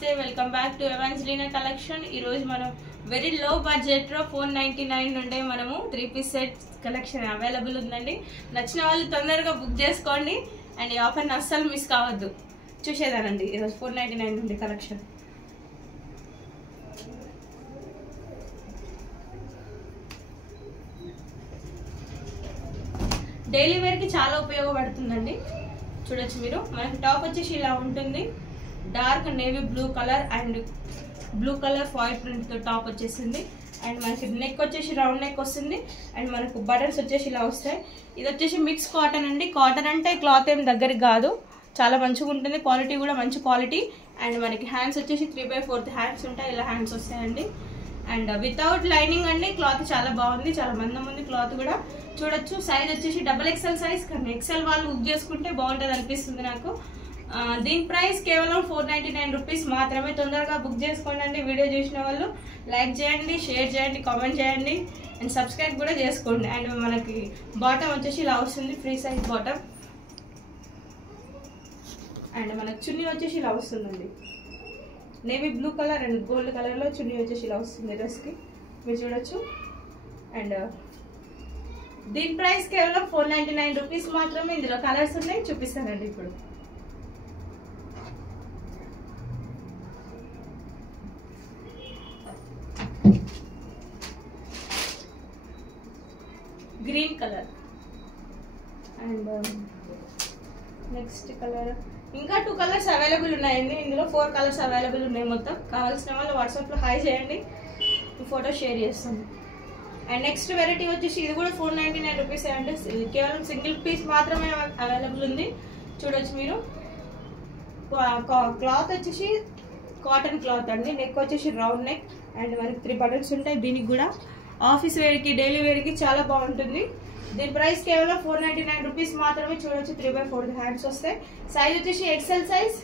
నమస్తే welcome back to ఎవాంజెలినా collection. ఈ రోజు మనం వెరీ లో బడ్జెట్ లో 499 నుండి మనము 3 పీస్ సెట్ కలెక్షన్ అవైలబుల్ ఉందండి. నచ్చిన వాళ్ళు తొందరగా బుక్ చేసుకోండి అండ్ ఈ ఆఫర్ని అస్సలు మిస్ కావద్దు. చూసేదానండి ఈరోజు 499 నుండి కలెక్షన్. డైలీ వేర్ కి చాలా ఉపయోగపడుతుందండి. చూడొచ్చు మీరు. మనకి టాప్ వచ్చేసి ఇలా ఉంటుంది. Dark navy blue colour and blue colour foil print తో టాప్ వచ్చేసింది. అండ్ మనకి నెక్ వచ్చేసి రౌండ్ నెక్ వస్తుంది. అండ్ మనకు బటన్స్ వచ్చేసి ఇలా వస్తాయి. ఇది వచ్చేసి మిక్స్ కాటన్ అండి. కాటన్ అంటే క్లాత్ ఏం దగ్గరికి కాదు, చాలా మంచిగా ఉంటుంది. క్వాలిటీ కూడా మంచి క్వాలిటీ. అండ్ మనకి హ్యాండ్స్ వచ్చేసి 3/4 హ్యాండ్స్ ఉంటాయి. ఇలా హ్యాండ్స్ వస్తాయండి. అండ్ వితౌట్ లైనింగ్ అండి. క్లాత్ చాలా బాగుంది, చాలా మందం ఉంది క్లాత్ కూడా. చూడొచ్చు. సైజ్ వచ్చేసి XXL సైజ్, కానీ XL వాళ్ళు బుక్ చేసుకుంటే బాగుంటుంది అనిపిస్తుంది నాకు. దీని ప్రైస్ కేవలం 499 రూపీస్ మాత్రమే. తొందరగా బుక్ చేసుకోండి. వీడియో చూసిన వాళ్ళు లైక్ చేయండి, షేర్ చేయండి, కామెంట్ చేయండి అండ్ సబ్స్క్రైబ్ కూడా చేసుకోండి. అండ్ మనకి బాటమ్ వచ్చేసి ఇలా వస్తుంది, ఫ్రీ సైజ్ బాటమ్. అండ్ మనకి చున్నీ వచ్చేసి ఇలా వస్తుందండి. Navy blue colour and gold కలర్లో చున్నీ వచ్చేసి ఇలా వస్తుంది డ్రెస్కి, మీరు చూడొచ్చు. అండ్ దీని ప్రైస్ కేవలం 499 రూపీస్ మాత్రమే. ఇందులో కలర్స్ ఉన్నాయి, చూపిస్తానండి ఇప్పుడు. Green colour and next colour. ఇంకా 2 కలర్స్ అవైలబుల్ ఉన్నాయండి. ఇందులో 4 కలర్స్ అవైలబుల్ ఉన్నాయి మొత్తం. కావాల్సిన వాళ్ళు వాట్సాప్లో హాయ్ చేయండి, ఫోటో షేర్ చేస్తాను. అండ్ నెక్స్ట్ వెరైటీ వచ్చేసి ఇది కూడా 499 రూపీస్ అండి. కేవలం సింగిల్ పీస్ మాత్రమే అవైలబుల్ ఉంది. చూడొచ్చు మీరు. క్లాత్ వచ్చేసి కాటన్ క్లాత్ అండి. నెక్ వచ్చేసి రౌండ్ నెక్ అండ్ మనకి 3 బటన్స్ ఉంటాయి. దీనికి కూడా ఆఫీస్ వేర్కి, డైలీ వేర్కి చాలా బాగుంటుంది. దీని ప్రైస్ కేవలం 499 రూపీస్ మాత్రమే. చూడొచ్చు. 3/4 హ్యాండ్స్ వస్తాయి. సైజ్ వచ్చేసి XL size.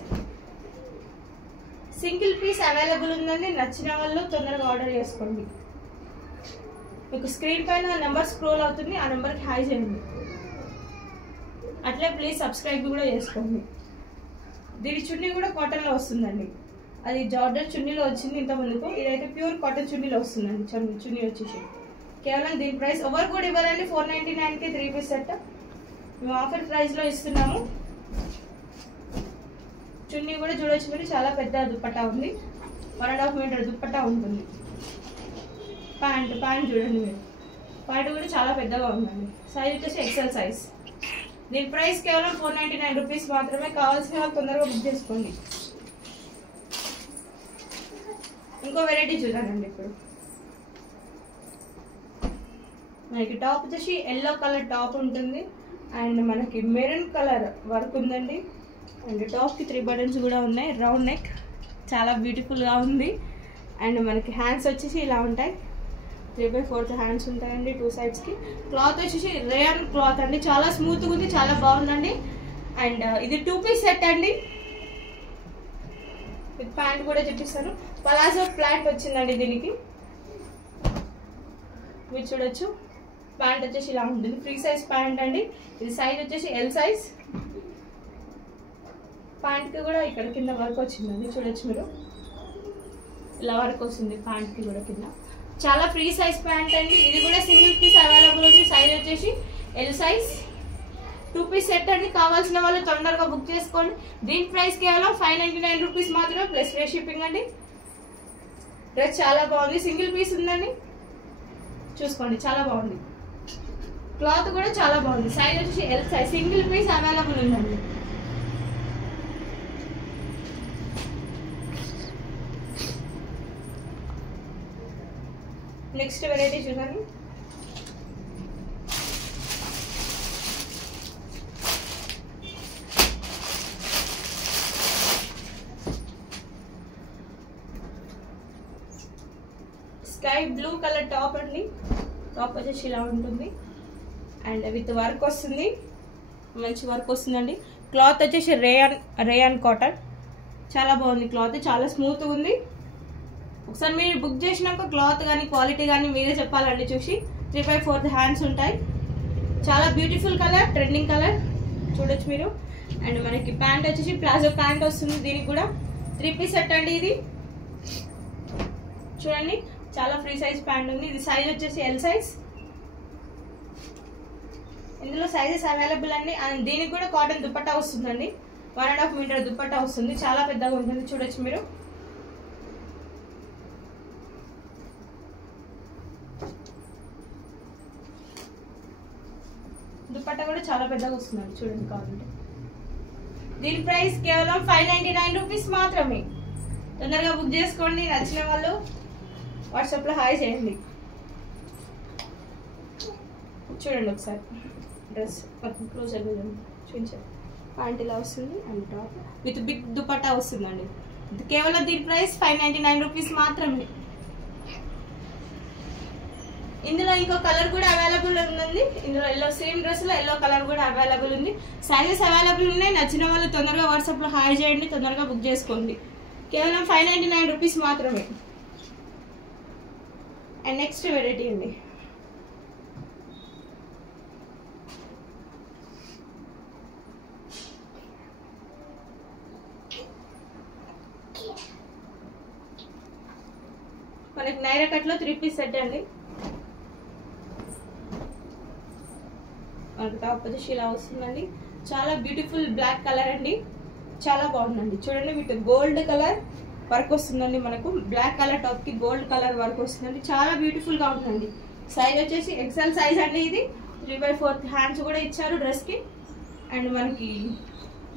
Single piece available ఉందండి. నచ్చిన వాళ్ళు తొందరగా ఆర్డర్ చేసుకోండి. మీకు స్క్రీన్ పైన నెంబర్ స్క్రోల్ అవుతుంది, ఆ నెంబర్కి హాయ్ చేయండి. అట్లే ప్లీజ్ సబ్స్క్రైబ్ కూడా చేసుకోండి. దీని చున్నీ కూడా కాటన్లో వస్తుందండి. అది జార్జెట్ చున్నీలో వచ్చింది ఇంత ముందుకు. ఇదైతే ప్యూర్ కాటన్ చున్నీలో వస్తుందండి. చున్నీ వచ్చేసి కేవలం దీని ప్రైస్ ఎవరు కూడా ఇవ్వాలండి. 499కి 3 పీస్ సెట్ మేము ఆఫర్ ప్రైస్లో ఇస్తున్నాము. చున్నీ కూడా చూడొచ్చు మీరు. చాలా పెద్ద దుప్పట్టా ఉంది. 1.5 మీటర్ దుప్పట్టా ఉంటుంది. ప్యాంట్ చూడండి మీరు. ప్యాంట్ కూడా చాలా పెద్దగా ఉందండి. సైజ్ వచ్చేసి XL సైజ్. దీని ప్రైస్ కేవలం 499 రూపీస్ మాత్రమే. కావాల్సిన వాళ్ళు తొందరగా బుక్ చేసుకోండి. ఇంకో వెరైటీ చూడండి ఇప్పుడు. మనకి టాప్ వచ్చేసి ఎల్లో కలర్ టాప్ ఉంటుంది. అండ్ మనకి మెరూన్ కలర్ వర్క్ ఉందండి. అండ్ టాప్కి 3 బటన్స్ కూడా ఉన్నాయి. రౌండ్ నెక్, చాలా బ్యూటిఫుల్గా ఉంది. అండ్ మనకి హ్యాండ్స్ వచ్చేసి ఇలా ఉంటాయి. 3/4 హ్యాండ్స్ ఉంటాయండి 2 సైడ్స్కి. క్లాత్ వచ్చేసి రేయన్ క్లాత్ అండి. చాలా స్మూత్గా ఉంది, చాలా బాగుందండి. అండ్ ఇది 2 పీస్ సెట్ అండి. ఇది ప్యాంట్ కూడా చూపిస్తాను. పలాజో ప్యాంట్ వచ్చిందండి దీనికి, మీరు చూడొచ్చు. ప్యాంట్ వచ్చేసి ఇలా ఉంటుంది. ఫ్రీ సైజ్ ప్యాంట్ అండి. ఇది సైజ్ వచ్చేసి L సైజ్. ప్యాంట్కి కూడా ఇక్కడ కింద వర్క్ వచ్చిందండి. చూడొచ్చు మీరు. ఇలా వర్క్ వస్తుంది ప్యాంట్కి కూడా కింద. చాలా ఫ్రీ సైజ్ ప్యాంట్ అండి. ఇది కూడా సింగిల్ పీస్ అవైలబుల్ ఉంది. సైజ్ వచ్చేసి L సైజ్. 2 పీస్ సెట్ అండి. కావాల్సిన వాళ్ళు తొందరగా బుక్ చేసుకోండి. దీని ప్రైస్ కేవలం 599 రూపీస్ మాత్రమే ప్లస్ ఫ్రీ షిప్పింగ్ అండి. డ్రెస్ చాలా బాగుంది. సింగిల్ పీస్ ఉందండి, చూసుకోండి. చాలా బాగుంది. క్లాత్ కూడా చాలా బాగుంది. సైజ్ వచ్చేసి L size. Single piece available ఉందండి. నెక్స్ట్ వెరైటీ చూడండి. స్కై బ్లూ కలర్ టాప్ అండి. టాప్ వచ్చేసి ఇలా ఉంటుంది. అండ్ విత్ వర్క్ వస్తుంది, మంచి వర్క్ వస్తుందండి. క్లాత్ వచ్చేసి రేయన్ కాటన్. చాలా బాగుంది క్లాత్, చాలా స్మూత్గా ఉంది. ఒకసారి మీరు బుక్ చేసినాక క్లాత్ కానీ క్వాలిటీ కానీ మీరే చెప్పాలండి చూసి. 3/4 హ్యాండ్స్ ఉంటాయి. చాలా బ్యూటిఫుల్ కలర్, ట్రెండింగ్ కలర్. చూడొచ్చు మీరు. అండ్ మనకి ప్యాంట్ వచ్చేసి ప్లాజో ప్యాంట్ వస్తుంది. దీనికి కూడా 3 పీస్ సెట్ అండి ఇది. చూడండి చాలా ఫ్రీ సైజ్ ప్యాంట్ ఉంది. ఇది సైజ్ వచ్చేసి ఎల్ సైజ్. ఇందులో సైజెస్ అవైలబుల్ అండి. అండ్ దీనికి కూడా కాటన్ దుపట్టా వస్తుందండి. 1.5 మీటర్ దుపట్టా వస్తుంది. చాలా పెద్దగా ఉంటుంది, చూడొచ్చు మీరు. దుపట్టా కూడా చాలా పెద్దగా వస్తుందండి, చూడండి కావాలంటే. దీని ప్రైస్ కేవలం 599 రూపీస్ మాత్రమే. తొందరగా బుక్ చేసుకోండి. నచ్చిన వాళ్ళు వాట్సాప్లో హాయ్ చేయండి. చూడండి ఒకసారి డ్రెస్ క్లోజర్ చూపించారు. ప్యాంట్ ఇలా వస్తుంది and top with big dupatta వస్తుందండి. కేవలం దీని ప్రైస్ 599 రూపీస్ మాత్రమే. ఇందులో ఇంకో కలర్ కూడా అవైలబుల్ ఉందండి. ఇందులో ఎల్లో, సేమ్ డ్రెస్ లో ఎల్లో కలర్ కూడా అవైలబుల్ ఉంది. సైజెస్ అవైలబుల్ ఉన్నాయి. నచ్చిన వాళ్ళు తొందరగా వాట్సాప్లో హాయ్ చేయండి. తొందరగా బుక్ చేసుకోండి. కేవలం 599 రూపీస్ మాత్రమే. అండ్ నెక్స్ట్ వెరైటీ అండి. మనకి నైరా కట్ లో 3 పీస్ సెట్ అండి. మనకు టాప్ వచ్చేసి ఇలా వస్తుందండి. చాలా బ్యూటిఫుల్ బ్లాక్ కలర్ అండి. చాలా బాగుందండి. చూడండి విత్ గోల్డ్ కలర్ వర్క్ వస్తుందండి. మనకు బ్లాక్ కలర్ టాప్ కి గోల్డ్ కలర్ వర్క్ వస్తుందండి. చాలా బ్యూటిఫుల్ గా ఉందండి. సైజ్ వచ్చేసి ఎక్సెల్ సైజ్ అండి. ఇది 3/4 హ్యాండ్స్ కూడా ఇచ్చారు డ్రెస్ కి. అండ్ మనకి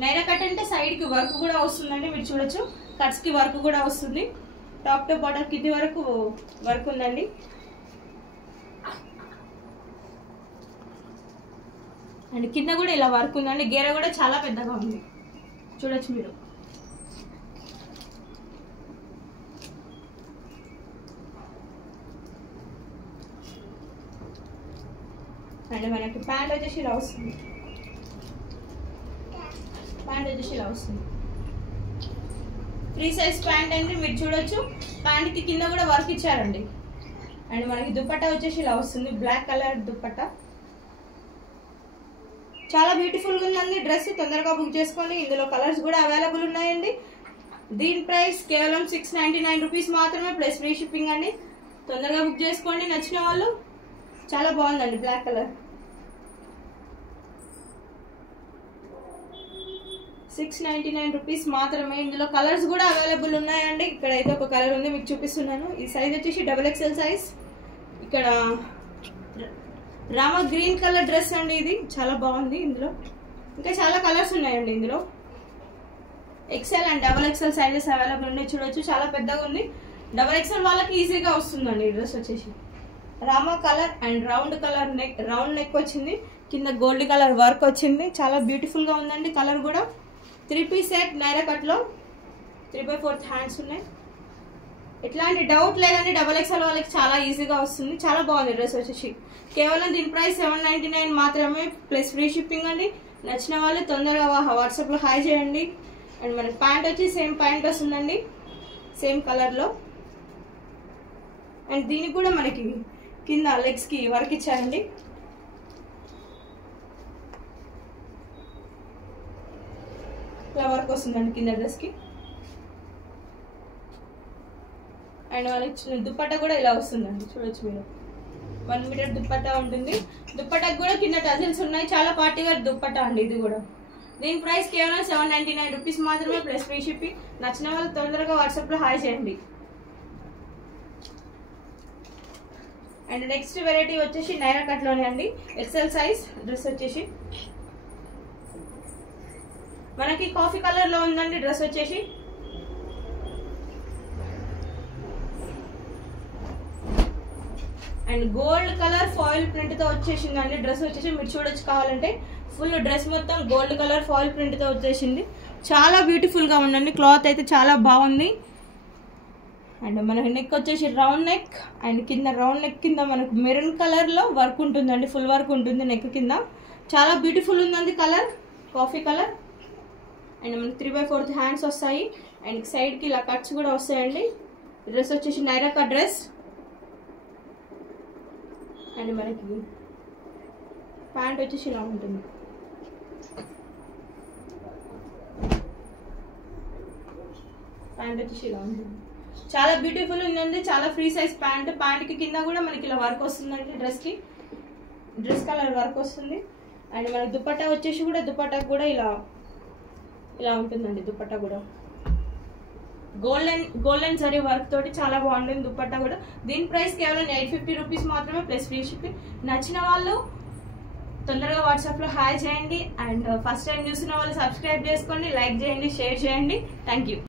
నైరా కట్ అంటే సైడ్ కి వర్క్ కూడా వస్తుందండి. మీరు చూడొచ్చు కట్స్ కి వర్క్ కూడా వస్తుంది. టాప్ టు బాటమ్ కింది వరకు వర్క్ ఉందండి. అండ్ కింద కూడా ఇలా వర్క్ ఉందండి. గేర కూడా చాలా పెద్దగా ఉంది, చూడొచ్చు మీరు. అండ్ మనకి ప్యాంట్ వచ్చేసి ఇలా వస్తుంది. ప్యాంట్ వచ్చేసి ఇలా వస్తుంది. 3 సైజ్ ప్యాంట్ అండి. మీరు చూడొచ్చు ప్యాంట్ కి కింద కూడా వర్క్ ఇచ్చారండి. అండ్ మనకి దుపట్టా వచ్చేసి ఇలా వస్తుంది. Black colour dupatta. చాలా బ్యూటిఫుల్ గా ఉందండి డ్రెస్. తొందరగా బుక్ చేసుకోండి. ఇందులో కలర్స్ కూడా అవైలబుల్ ఉన్నాయండి. దీని ప్రైస్ కేవలం 699 రూపీస్ మాత్రమే ప్లస్ ఫ్రీ షిప్పింగ్ అండి. తొందరగా బుక్ చేసుకోండి నచ్చిన వాళ్ళు. చాలా బాగుందండి బ్లాక్ కలర్. 699 రూపీస్ మాత్రమే. ఇందులో కలర్స్ కూడా అవైలబుల్ ఉన్నాయండి. ఇక్కడ అయితే ఒక కలర్ ఉంది, మీకు చూపిస్తున్నాను. ఈ సైజ్ వచ్చేసి XXL సైజ్. ఇక్కడ రామ గ్రీన్ కలర్ డ్రెస్ అండి. ఇది చాలా బాగుంది. ఇందులో ఇంకా చాలా కలర్స్ ఉన్నాయండి. ఇందులో XL and XXL sizes available ఉన్నాయి. చూడొచ్చు చాలా పెద్దగా ఉంది. XXL వాళ్ళకి ఈజీగా వస్తుందండి ఈ డ్రెస్ వచ్చేసి. Rama colour and round colour neck, round neck వచ్చింది. కింద గోల్డ్ కలర్ వర్క్ వచ్చింది. చాలా బ్యూటిఫుల్ గా ఉందండి కలర్ కూడా. 3 పీస్ సెట్ నైరా కట్ లో 3/4 హ్యాండ్స్ ఉన్నాయి. ఎట్లాంటి డౌట్ లేదండి. XXL వాళ్ళకి చాలా ఈజీగా వస్తుంది. చాలా బాగుంది డ్రెస్ వచ్చేసి. కేవలం దీని ప్రైస్ 799 మాత్రమే ప్లస్ ఫ్రీ షిప్పింగ్ అండి. నచ్చిన వాళ్ళు తొందరగా వాట్సాప్ లో హాయ్ చేయండి. అండ్ మనకి ప్యాంట్ వచ్చి సేమ్ ప్యాంట్ వస్తుందండి, సేమ్ కలర్ లో. అండ్ దీనికి కూడా మనకి కింద లెగ్స్ కి వర్క్ ఇచ్చారండి. ఇలా వర్క్ వస్తుందండి కింద డ్రెస్ కి. అండ్ వాళ్ళకి దుపట్టా కూడా ఇలా వస్తుందండి, చూడొచ్చు మీరు. 1 మీటర్ దుపట్టా ఉంటుంది. దుపట్టాకి కూడా కింద టజిల్స్ ఉన్నాయి. చాలా పార్టీగా దుపట్టా అండి ఇది కూడా. దీని ప్రైస్ కేవలం 799 రూపీస్ మాత్రమే ప్లస్ ఫ్రీ షిప్పింగ్. నచ్చిన వాళ్ళు తొందరగా వాట్సాప్ లో హాయ్ చేయండి. అండ్ నెక్స్ట్ వెరైటీ వచ్చేసి నైరా కట్ లోనే అండి. XL సైజ్ డ్రెస్ వచ్చేసి మనకి కాఫీ కలర్ లో ఉందండి డ్రెస్ వచ్చేసి. And gold colour foil print తో వచ్చేసిందండి డ్రెస్ వచ్చేసి. మీరు చూడొచ్చు కావాలంటే. ఫుల్ డ్రెస్ మొత్తం గోల్డ్ కలర్ ఫాయిల్ ప్రింట్ తో వచ్చేసింది. చాలా బ్యూటిఫుల్ గా ఉందండి. క్లాత్ అయితే చాలా బాగుంది. అండ్ మనకి నెక్ వచ్చేసి రౌండ్ నెక్. అండ్ కింద రౌండ్ నెక్ కింద మనకు మెరూన్ కలర్ లో వర్క్ ఉంటుందండి. ఫుల్ వర్క్ ఉంటుంది నెక్ కింద. చాలా బ్యూటిఫుల్ ఉందండి కలర్, కాఫీ కలర్. అండ్ మనకి 3/4 హ్యాండ్స్ వస్తాయి. అండ్ సైడ్ కి ఇలా కట్స్ కూడా వస్తాయండి. డ్రెస్ వచ్చేసి నైరా కట్ డ్రెస్. అండ్ మనకి ప్యాంట్ వచ్చేసి ఇలా ఉంటుంది. ప్యాంట్ వచ్చేసి ఇలా ఉంటుంది, చాలా బ్యూటిఫుల్ ఉంది, చాలా ఫ్రీ సైజ్ ప్యాంట్. ప్యాంట్కి కింద కూడా మనకి ఇలా వర్క్ వస్తుందండి, డ్రెస్ కలర్ వర్క్ వస్తుంది. అండ్ మనకి దుపట్టా వచ్చేసి కూడా దుపట్టాకు కూడా ఇలా ఉంటుందండి. దుపట్టా కూడా గోల్డెన్ జరీ వర్క్ తోటి చాలా బాగుంటుంది దుపట్టా కూడా. దీని ప్రైస్ కేవలం 850 రూపీస్ మాత్రమే ప్లస్ ఫ్రీ షిప్పింగ్. నచ్చిన వాళ్ళు తొందరగా వాట్సాప్లో హాయ్ చేయండి. అండ్ ఫస్ట్ టైం చూసిన వాళ్ళు సబ్స్క్రైబ్ చేసుకోండి, లైక్ చేయండి, షేర్ చేయండి. Thank you.